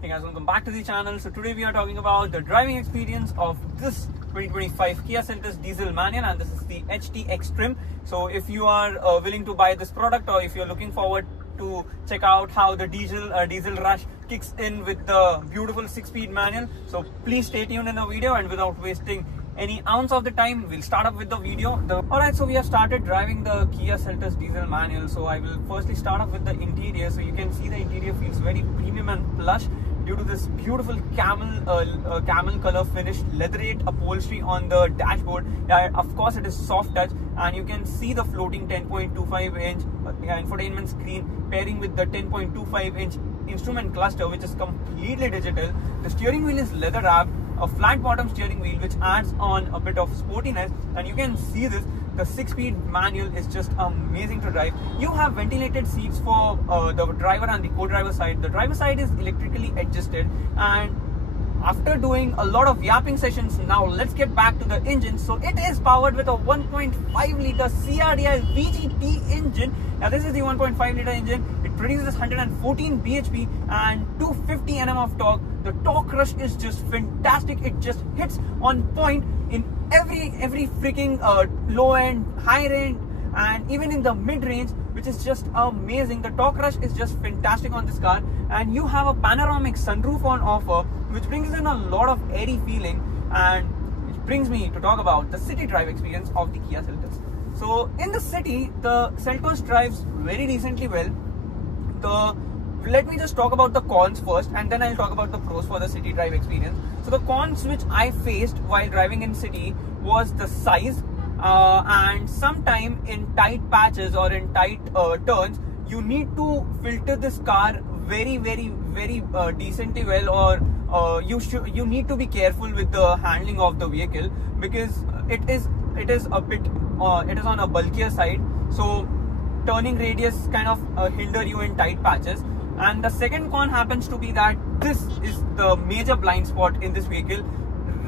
Hey guys, welcome back to the channel. So today we are talking about the driving experience of this 2025 Kia Seltos diesel manual, and this is the HTX trim. So if you are willing to buy this product, or if you're looking forward to check out how the diesel rush kicks in with the beautiful 6-speed manual, so please stay tuned in the video, and without wasting any ounce of the time, we'll start up with the video. Alright, so we have started driving the Kia Seltos diesel manual. So I will firstly start off with the interior. So you can see the interior feels very premium and plush due to this beautiful camel color finished leatherette upholstery on the dashboard. Of course it is soft touch, and you can see the floating 10.25 inch infotainment screen pairing with the 10.25 inch instrument cluster, which is completely digital. The steering wheel is leather wrapped, a flat bottom steering wheel which adds on a bit of sportiness, and you can see this. The 6-speed manual is just amazing to drive. You have ventilated seats for the driver and the co-driver side. The driver side is electrically adjusted, and after doing a lot of yapping sessions, now let's get back to the engine. So it is powered with a 1.5 litre CRDI VGT engine. Now this is the 1.5 litre engine. It produces 114 bhp and 250 Nm of torque. The torque rush is just fantastic. It just hits on point in every freaking low end, high end, and even in the mid range, which is just amazing. The torque rush is just fantastic on this car, and you have a panoramic sunroof on offer, which brings in a lot of airy feeling, and which brings me to talk about the city drive experience of the Kia Seltos. So in the city, the Seltos drives very decently well. Let me just talk about the cons first, and then I'll talk about the pros for the city drive experience. So the cons which I faced while driving in city was the size, and sometime in tight patches or in tight turns, you need to filter this car very decently well, or you need to be careful with the handling of the vehicle, because it is on a bulkier side, so turning radius kind of hinder you in tight patches. And the second con happens to be that this is the major blind spot in this vehicle.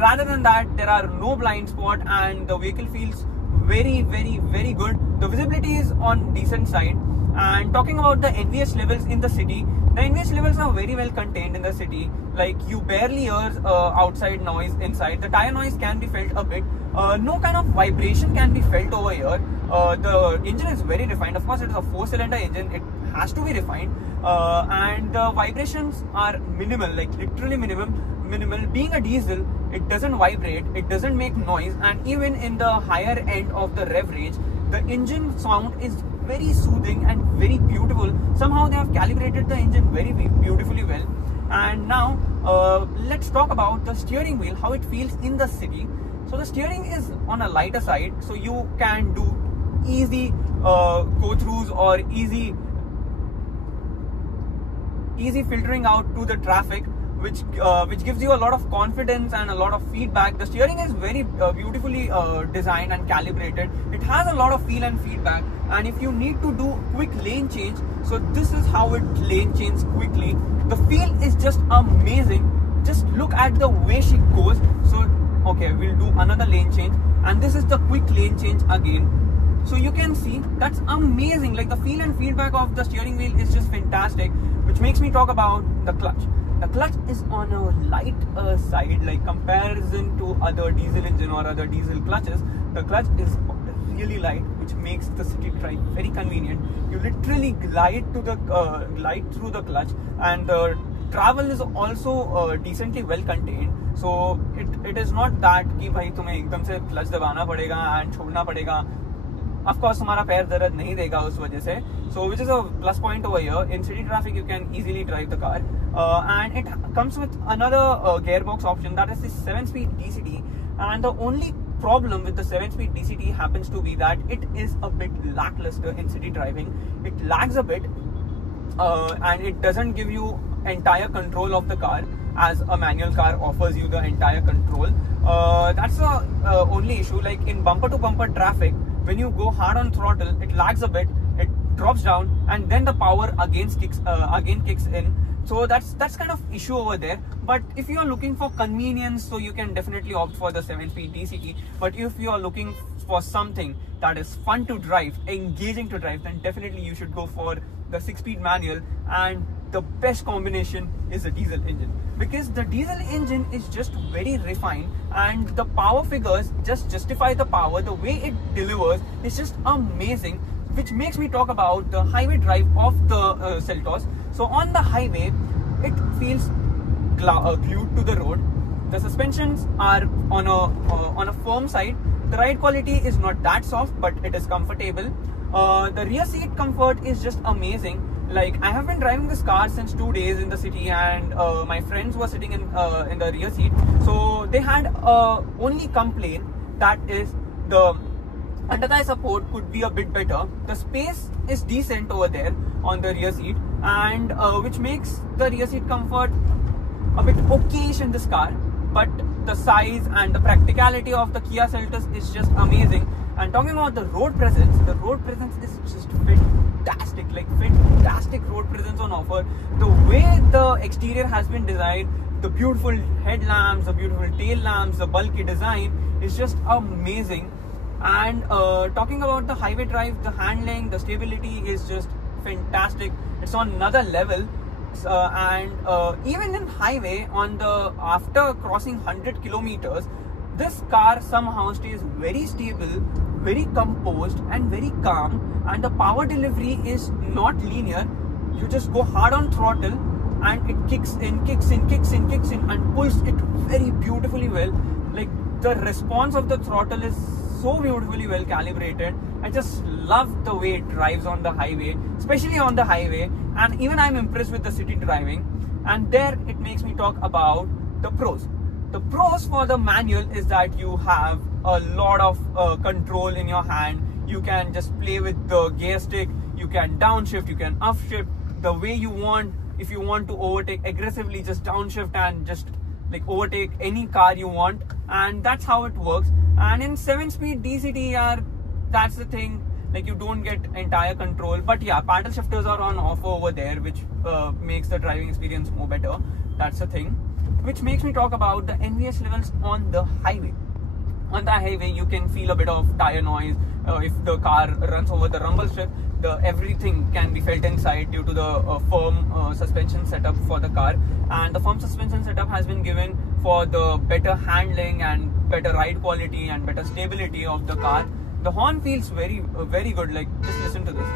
Rather than that, there are no blind spot, and the vehicle feels very good. The visibility is on decent side. And talking about the NVH levels in the city, the NVH levels are very well contained in the city. Like, you barely hear outside noise inside. The tire noise can be felt a bit. No kind of vibration can be felt over here. The engine is very refined. Of course, it is a 4-cylinder engine. It has to be refined. And the vibrations are minimal, like literally minimal. Being a diesel, it doesn't vibrate, it doesn't make noise, and even in the higher end of the rev range, the engine sound is very soothing and very beautiful. Somehow they have calibrated the engine very beautifully well. And now let's talk about the steering wheel, how it feels in the city. So the steering is on a lighter side, so you can do easy go-throughs or easy filtering out to the traffic, which gives you a lot of confidence and a lot of feedback. The steering is very beautifully designed and calibrated. It has a lot of feel and feedback, and if you need to do quick lane change, so this is how it lane changes quickly. The feel is just amazing. Just look at the way she goes. So okay, we'll do another lane change, and this is the quick lane change again. So you can see that's amazing. Like, the feel and feedback of the steering wheel is just fantastic, which makes me talk about the clutch. The clutch is on a light side, like comparison to other diesel engine or other diesel clutches. The clutch is really light, which makes the city drive very convenient. You literally glide through the clutch, and the travel is also decently well contained. So it is not that कि भाई तुम्हें एकदम से clutch दबाना पड़ेगा and छोड़ना पड़ेगा. Of course, तुम्हारा पैर दर्द नहीं देगा उस वजह से. So which is a plus point over here. In city traffic, you can easily drive the car, and it comes with another gearbox option, that is the 7-speed DCT. And the only problem with the 7-speed DCT happens to be that it is a bit lackluster in city driving. It lags a bit, and it doesn't give you entire control of the car as a manual car offers you the entire control. That's the only issue. Like, in bumper to bumper traffic, when you go hard on throttle, it lags a bit, it drops down, and then the power again kicks in. So that's kind of issue over there. But if you are looking for convenience, so you can definitely opt for the 7-speed DCT. But if you are looking for something that is fun to drive, engaging to drive, then definitely you should go for the 6-speed manual. And the best combination is the diesel engine, because the diesel engine is just very refined and the power figures just justify the power. The way it delivers is just amazing, which makes me talk about the highway drive of the Seltos. So on the highway, it feels glued to the road. The suspensions are on a firm side. The ride quality is not that soft, but it is comfortable. The rear seat comfort is just amazing. Like, I have been driving this car since 2 days in the city, and my friends were sitting in the rear seat. So they had only complaint, that is the under thigh support could be a bit better. The space is decent over there on the rear seat, and which makes the rear seat comfort a bit okayish in this car. But the size and the practicality of the Kia Seltos is just amazing. And talking about the road presence is just fantastic. Like, fantastic road presence on offer. The way the exterior has been designed, the beautiful headlamps, the beautiful tail lamps, the bulky design is just amazing. And talking about the highway drive, the handling, the stability is just fantastic. It's on another level. Even in highway, after crossing 100 kilometers, this car somehow stays very stable, very composed and very calm, and the power delivery is not linear. You just go hard on throttle and it kicks in and pulls it very beautifully well. Like, the response of the throttle is so beautifully well calibrated. I just love the way it drives on the highway, especially on the highway. And even I'm impressed with the city driving. And there it makes me talk about the pros. The pros for the manual is that you have a lot of control in your hand. You can just play with the gear stick, you can downshift, you can upshift the way you want. If you want to overtake aggressively, just downshift and just like overtake any car you want, and that's how it works. And in 7-speed DCT, that's the thing, like, you don't get entire control. But yeah, paddle shifters are on offer over there, which makes the driving experience more better. That's the thing, which makes me talk about the NVH levels on the highway. On the highway, you can feel a bit of tire noise. If the car runs over the rumble strip, everything can be felt inside due to the firm suspension setup for the car. And the firm suspension setup has been given for the better handling and better ride quality and better stability of the car. The horn feels very good. Like, just listen to this.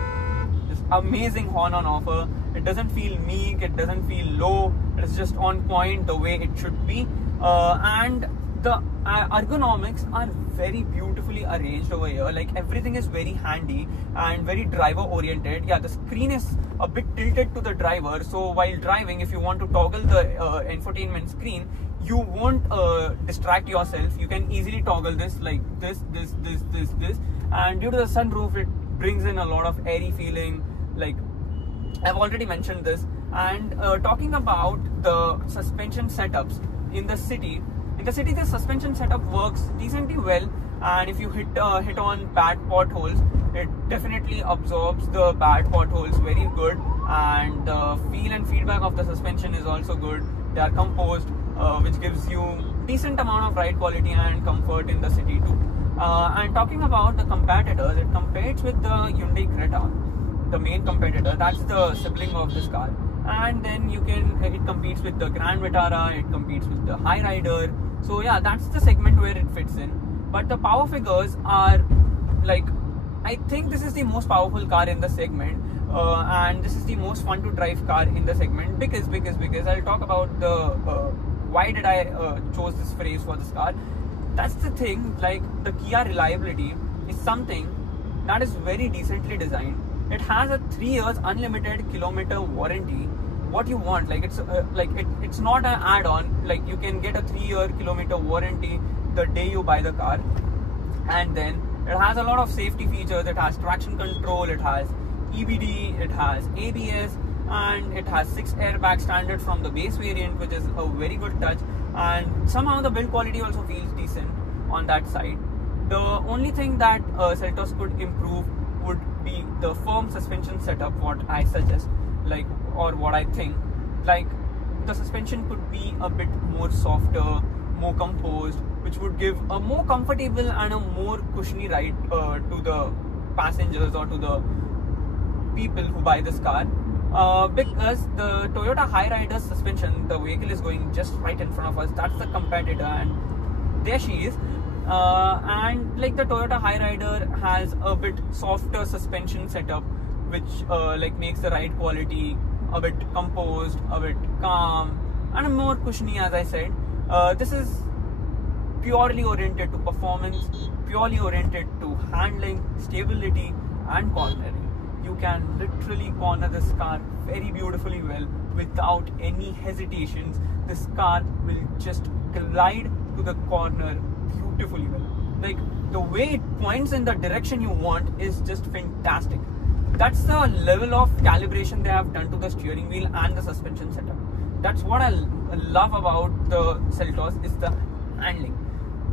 This amazing horn on offer. It doesn't feel meek, it doesn't feel low. It's just on point the way it should be. And the ergonomics are very beautifully arranged over here. Like, everything is very handy and very driver oriented. Yeah, the screen is a bit tilted to the driver, so while driving, if you want to toggle the infotainment screen, you won't distract yourself. You can easily toggle this, like this, and due to the sunroof, it brings in a lot of airy feeling. Like, I've already mentioned this. And talking about the suspension setups in the city, the suspension setup works decently well. And if you hit on bad potholes, it definitely absorbs the bad potholes very good. And the feel and feedback of the suspension is also good. They are composed, which gives you decent amount of ride quality and comfort in the city too. And talking about the competitors, it competes with the Hyundai Creta, the main competitor. That's the sibling of this car. And then it competes with the Grand Vitara, it competes with the Hyryder. So yeah, that's the segment where it fits in. But the power figures are, like, I think this is the most powerful car in the segment, and this is the most fun to drive car in the segment, because I'll talk about the why did I chose this phrase for this car. That's the thing, like, the Kia reliability is something that is very decently designed. It has a 3 years unlimited kilometer warranty. What you want, like, it's not an add-on. Like, you can get a 3-year kilometer warranty the day you buy the car. And then it has a lot of safety features. It has traction control, it has EBD, it has ABS, and it has 6 airbags standard from the base variant, which is a very good touch. And somehow the build quality also feels decent on that side. The only thing that Seltos could improve would be the firm suspension setup, what I suggest, like, or what I think. Like, the suspension could be a bit more softer, more composed, which would give a more comfortable and a more cushiony ride to the passengers or to the people who buy this car. because the Toyota Hyryder suspension, the vehicle is going just right in front of us. That's the competitor, and there she is. And like the Toyota Hyryder has a bit softer suspension setup, which like makes the ride quality a bit composed, a bit calm, and more cushiony, as I said. This is purely oriented to performance, purely oriented to handling, stability, and cornering. You can literally corner this car very beautifully well without any hesitations. This car will just glide to the corner beautifully well. Like the way it points in the direction you want is just fantastic. That's the level of calibration they have done to the steering wheel and the suspension setup. That's what I love about the Seltos, is the handling.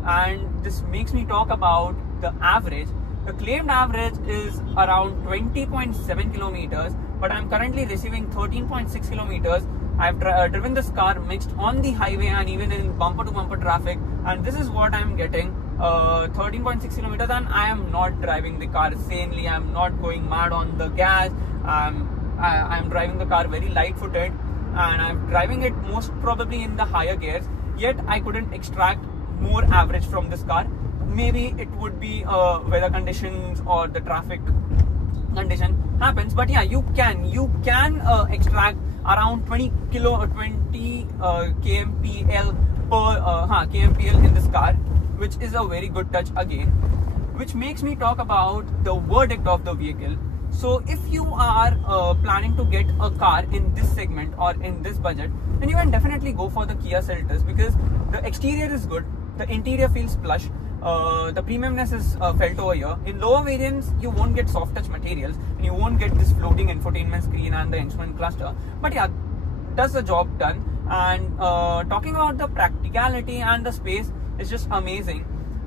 And this makes me talk about the average. The claimed average is around 20.7 kilometers, but I'm currently receiving 13.6 kilometers. I've driven this car mixed on the highway and even in bumper-to-bumper traffic, and this is what I'm getting, 13.6 kilometers, and I am not driving the car sanely. I'm not going mad on the gas. I'm driving the car very light-footed, and I'm driving it most probably in the higher gears, yet I couldn't extract more average from this car. Maybe it would be weather conditions or the traffic condition happens, but yeah, you can extract around 20 kmpl per kmpl in this car, which is a very good touch again. Which makes me talk about the verdict of the vehicle. So if you are planning to get a car in this segment or in this budget, then you can definitely go for the Kia Seltos, because the exterior is good, the interior feels plush, the premiumness is felt over here. In lower variants, you won't get soft touch materials and you won't get this floating infotainment screen and the instrument cluster. But yeah, does the job done. And talking about the practicality and the space, is just amazing.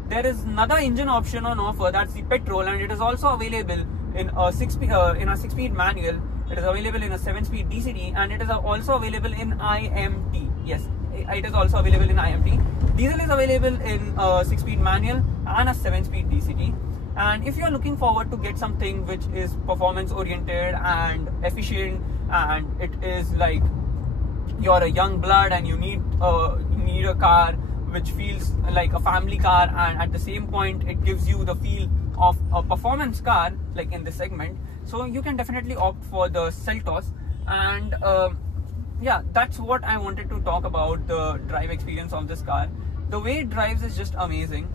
There is another engine option on offer, that's the petrol, and it is also available in a 6-speed manual. It is available in a 7-speed DCT, and it is also available in IMT. Yes, it is also available in IMT. Diesel is available in a 6-speed manual and a 7-speed DCT. And if you are looking forward to get something which is performance oriented and efficient, and it is like you're a young blood and you need a car which feels like a family car, and at the same point it gives you the feel of a performance car like in this segment, so you can definitely opt for the Seltos. And yeah, that's what I wanted to talk about, the drive experience of this car. The way it drives is just amazing,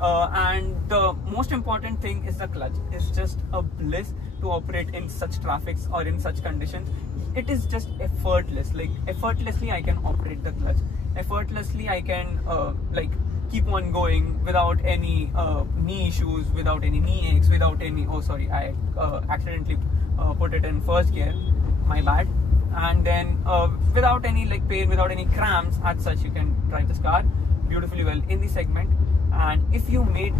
and the most important thing is the clutch. It's just a bliss to operate in such traffics or in such conditions. It is just effortless. Like effortlessly I can operate the clutch, effortlessly I can like keep on going without any knee issues, without any knee aches, without any, oh sorry, I accidentally put it in first gear, my bad. And then without any like pain, without any cramps as such, you can drive this car beautifully well in the segment. And if you made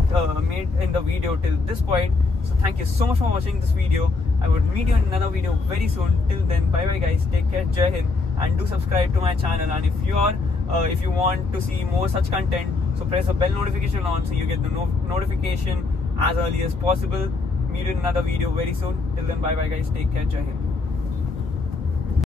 in the video till this point, so thank you so much for watching this video. I would meet you in another video very soon. Till then, bye bye guys, take care, Jai Hind, and do subscribe to my channel. And if you want to see more such content, so press the bell notification on so you get the notification as early as possible. Meet you in another video very soon. Till then, bye bye guys, take care, Jai Hind.